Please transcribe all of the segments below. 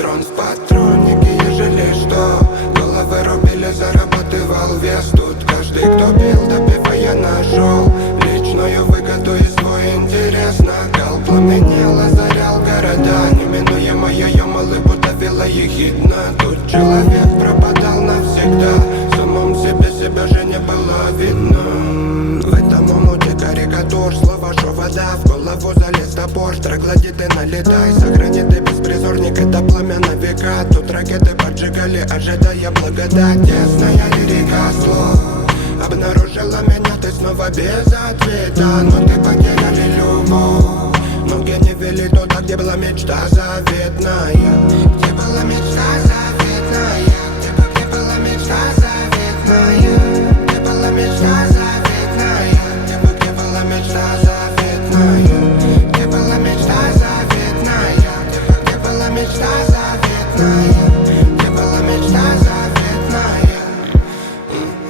патрон в патроннике, ежели что. Головы рубили, зарабатывал вес. Тут каждый, кто пил, допивая, нашел личную выгоду и свой интерес. Накал пламенел, озарял города. Неминуемая ямалы будавила ехидно. Тут человек пропадал навсегда. В самом себе себя же не было видно. В этом омуте карикатур, слова, что вода. В голову залез топор, троглодиты налетай. Сохрани ты беспризорник, это пламя на века. Тут ракеты поджигали, ожидая благодать. Тесная река слов обнаружила меня, ты снова без ответа. Но ты потеряли любовь. Ноги не вели туда, где была мечта заветная. Где была мечта заветная. Где была мечта заветная. Где была мечта заветная. Где была мечта заветная. Где была мечта заветная. Где была мечта заветная. Где была мечта заветная.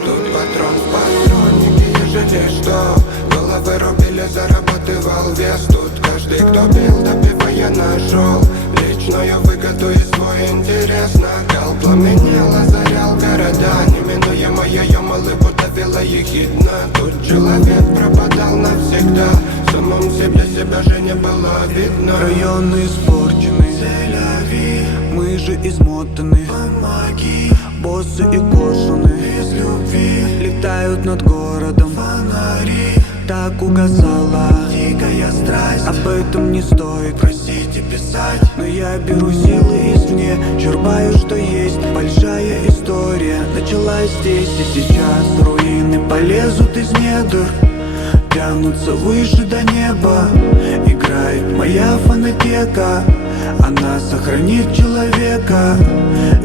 Тут патрон в патроннике, ежели что. Головы рубили, зарабатывал вес. Тут каждый, кто пил, допивая, нашел личную выгоду и свой интерес. Накал пламенел, озарял города. Неминуемая ямалы будавила ехидно. Тут человек пропадал навсегда. В самом себе себя же не было видно. Районы испорчены, мы же измотаны. Помоги, Боссы и кожаные без любви летают над городом. фонари, Так угасала дикая страсть. Об этом не стоит Просить и писать. Но я беру силы извне, черпаю, что есть. Большая история началась здесь и сейчас. Руины полезут из недр, тянутся выше до неба. Играет моя фонотека, она сохранит человека.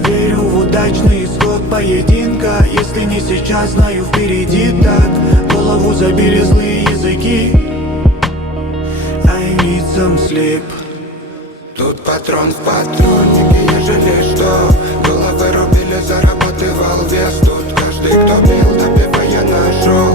Верю в удачный исход поединка. Если не сейчас, знаю, впереди так. Голову забили злые языки. I need some sleep. Тут патрон в патроннике, ежели что. Головы рубили, зарабатывал вес. Тут каждый, кто пил, допивая, нашел